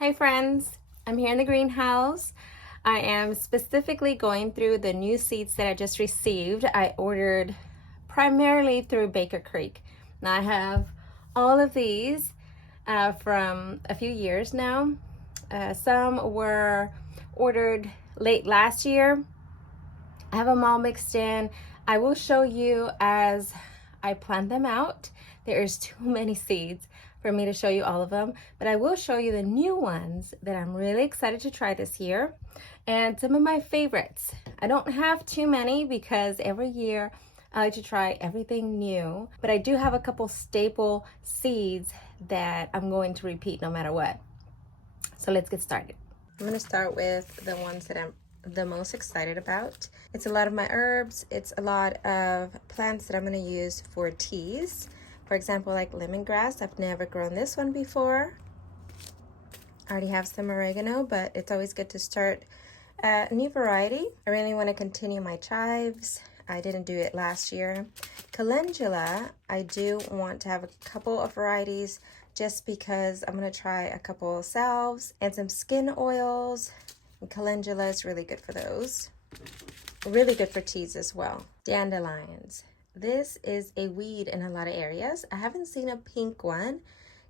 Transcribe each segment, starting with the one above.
Hi friends, I'm here in the greenhouse. I am specifically going through the new seeds that I just received. I ordered primarily through Baker Creek. Now I have all of these from a few years now. Some were ordered late last year. I have them all mixed in. I will show you as I plant them out. There's too many seeds for me to show you all of them, but I will show you the new ones that I'm really excited to try this year and some of my favorites. I don't have too many because every year I like to try everything new, but I do have a couple staple seeds that I'm going to repeat no matter what. So let's get started. I'm going to start with the ones that I'm the most excited about. It's a lot of my herbs. It's a lot of plants that I'm going to use for teas. For example, like lemongrass. I've never grown this one before. I already have some oregano, but it's always good to start a new variety. I really want to continue my chives. I didn't do it last year. Calendula, I do want to have a couple of varieties just because I'm going to try a couple salves and some skin oils. And calendula is really good for those. Really good for teas as well. Dandelions. This is a weed in a lot of areas. I haven't seen a pink one.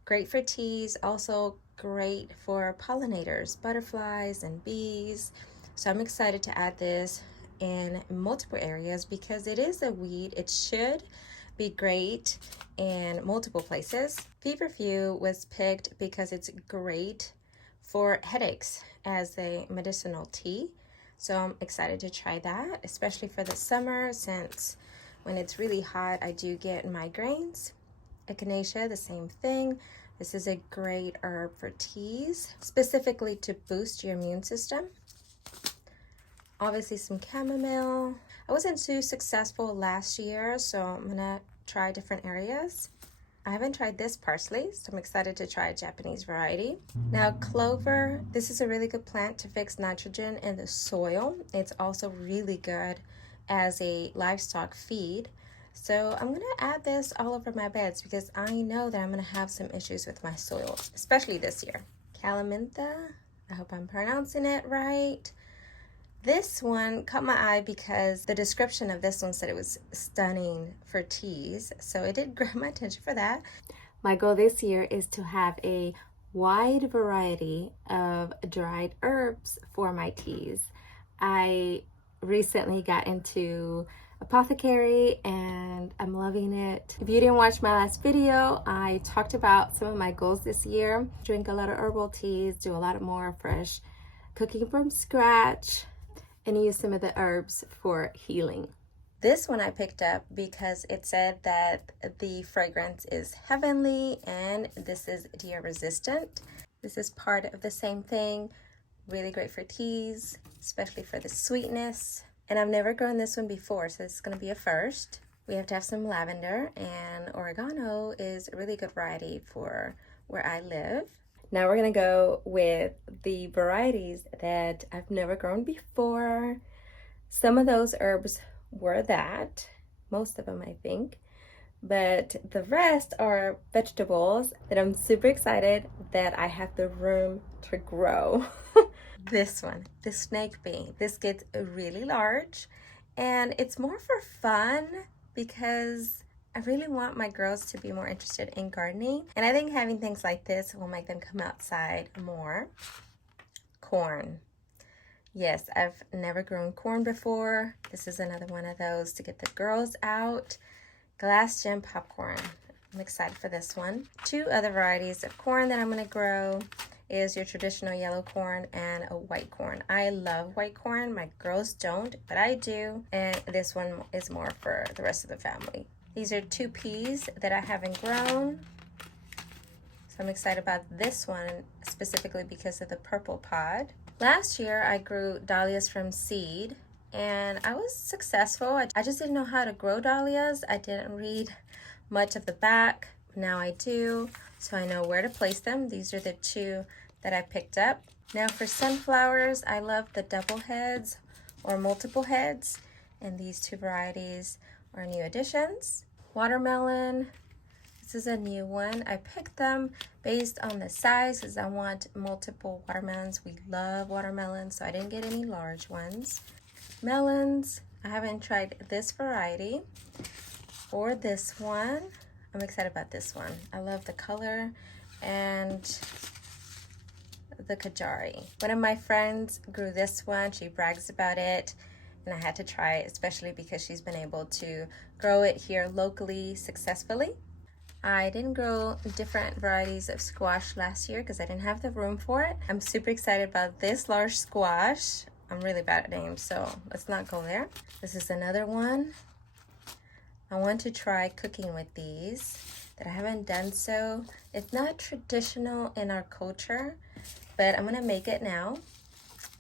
Great for teas, also great for pollinators, butterflies and bees. So I'm excited to add this in multiple areas because it is a weed. It should be great in multiple places. Feverfew was picked because it's great for headaches as a medicinal tea. So I'm excited to try that, especially for the summer, since when it's really hot, I do get migraines. Echinacea, the same thing. This is a great herb for teas, specifically to boost your immune system. Obviously some chamomile. I wasn't too successful last year, so I'm gonna try different areas. I haven't tried this parsley, so I'm excited to try a Japanese variety. Now clover, this is a really good plant to fix nitrogen in the soil. It's also really good as a livestock feed. So I'm gonna add this all over my beds because I know that I'm gonna have some issues with my soils, especially this year. Calamintha, I hope I'm pronouncing it right. This one caught my eye because the description of this one said it was stunning for teas. So it did grab my attention for that. My goal this year is to have a wide variety of dried herbs for my teas. I recently got into Apothecary and I'm loving it. If you didn't watch my last video, I talked about some of my goals this year. Drink a lot of herbal teas, do a lot more fresh cooking from scratch, and use some of the herbs for healing. This one I picked up because it said that the fragrance is heavenly and this is deer resistant. This is part of the same thing. Really great for teas, especially for the sweetness. And I've never grown this one before, so this is gonna be a first. We have to have some lavender, and oregano is a really good variety for where I live. Now we're gonna go with the varieties that I've never grown before. Some of those herbs were that, most of them I think, but the rest are vegetables that I'm super excited that I have the room to grow. This one, the snake bean, this gets really large and it's more for fun because I really want my girls to be more interested in gardening, and I think having things like this will make them come outside more. Corn. Yes, I've never grown corn before. This is another one of those to get the girls out. Glass gem popcorn. I'm excited for this one. Two other varieties of corn that I'm going to grow is your traditional yellow corn and a white corn. I love white corn. My girls don't, but I do. And this one is more for the rest of the family. These are two peas that I haven't grown. So I'm excited about this one specifically because of the purple pod. Last year I grew dahlias from seed and I was successful. I just didn't know how to grow dahlias. I didn't read much of the back. Now I do, so I know where to place them. These are the two that I picked up. Now for sunflowers, I love the double heads or multiple heads, and these two varieties are new additions. Watermelon, This is a new one. I picked them based on the size because I want multiple watermelons. We love watermelons, so I didn't get any large ones. Melons, I haven't tried this variety or this one. I'm excited about this one. I love the color and the Kajari. One of my friends grew this one. She brags about it, and I had to try it, especially because she's been able to grow it here locally successfully. I didn't grow different varieties of squash last year because I didn't have the room for it. I'm super excited about this large squash. I'm really bad at names, so let's not go there. This is another one. I want to try cooking with these, that I haven't done so. It's not traditional in our culture, but I'm gonna make it now.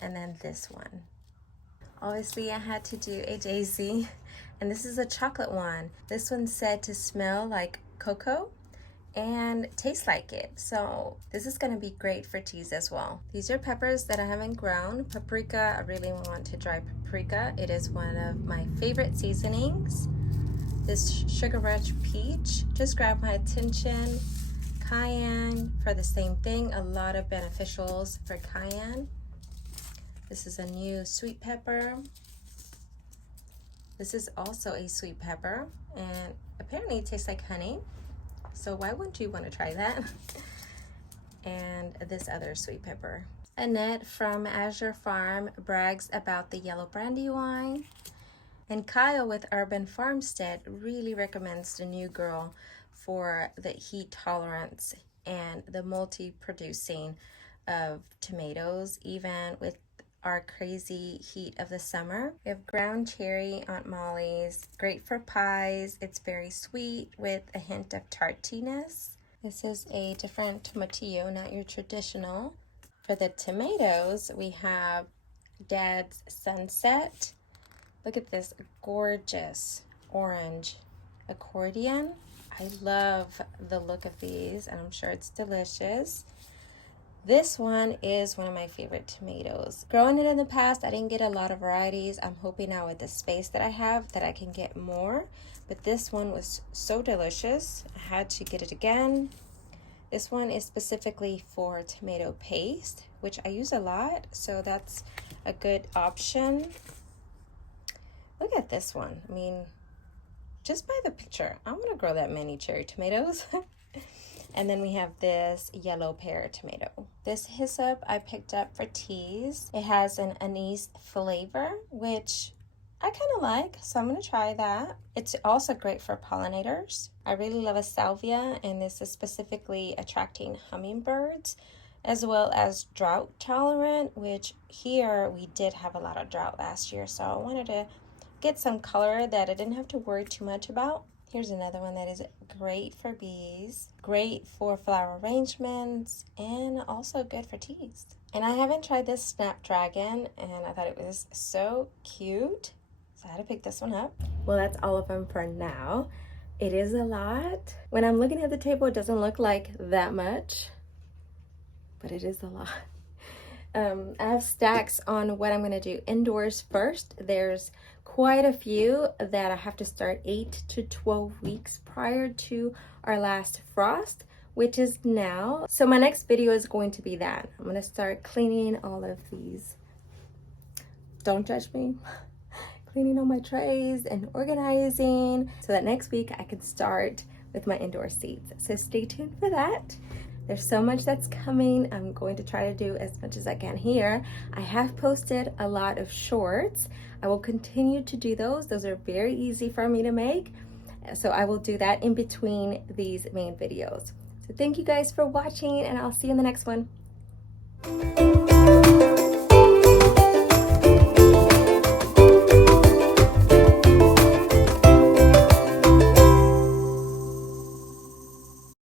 And then this one. Obviously, I had to do a JZ, and this is a chocolate one. This one's said to smell like cocoa and taste like it, so this is going to be great for teas as well. These are peppers that I haven't grown. Paprika, I really want to dry paprika. It is one of my favorite seasonings. This sugar rush peach just grabbed my attention. Cayenne for the same thing, a lot of beneficials for cayenne. This is a new sweet pepper. This is also a sweet pepper, and apparently it tastes like honey. So why wouldn't you want to try that? And this other sweet pepper. Annette from Azure Farm brags about the yellow brandy wine. And Kyle with Urban Farmstead really recommends the New Girl for the heat tolerance and the multi-producing of tomatoes, even with our crazy heat of the summer. We have ground cherry Aunt Molly's, great for pies. It's very sweet with a hint of tartiness. This is a different tomatillo, not your traditional. For the tomatoes, we have Dad's Sunset. Look at this gorgeous orange accordion. I love the look of these, and I'm sure it's delicious. This one is one of my favorite tomatoes. Growing it in the past, I didn't get a lot of varieties. I'm hoping now with the space that I have that I can get more. But this one was so delicious. I had to get it again. This one is specifically for tomato paste, which I use a lot, so that's a good option. Look at this one. I mean, just by the picture, I want to grow that many cherry tomatoes. And then we have this yellow pear tomato. This hyssop I picked up for teas. It has an anise flavor, which I kind of like, so I'm going to try that. It's also great for pollinators. I really love a salvia, and this is specifically attracting hummingbirds, as well as drought tolerant, which here we did have a lot of drought last year, so I wanted to get some color that I didn't have to worry too much about. Here's another one that is great for bees, great for flower arrangements, and also good for teas. And I haven't tried this Snapdragon, and I thought it was so cute, so I had to pick this one up. Well, that's all of them for now. It is a lot. When I'm looking at the table, it doesn't look like that much, but it is a lot. I have stacks on what I'm going to do indoors first. There's quite a few that I have to start 8 to 12 weeks prior to our last frost, which is now. So my next video is going to be that. I'm going to start cleaning all of these. Don't judge me. Cleaning all my trays and organizing so that next week I can start with my indoor seeds. So stay tuned for that. There's so much that's coming. I'm going to try to do as much as I can here. I have posted a lot of shorts. I will continue to do those. Those are very easy for me to make. So I will do that in between these main videos. So thank you guys for watching, and I'll see you in the next one.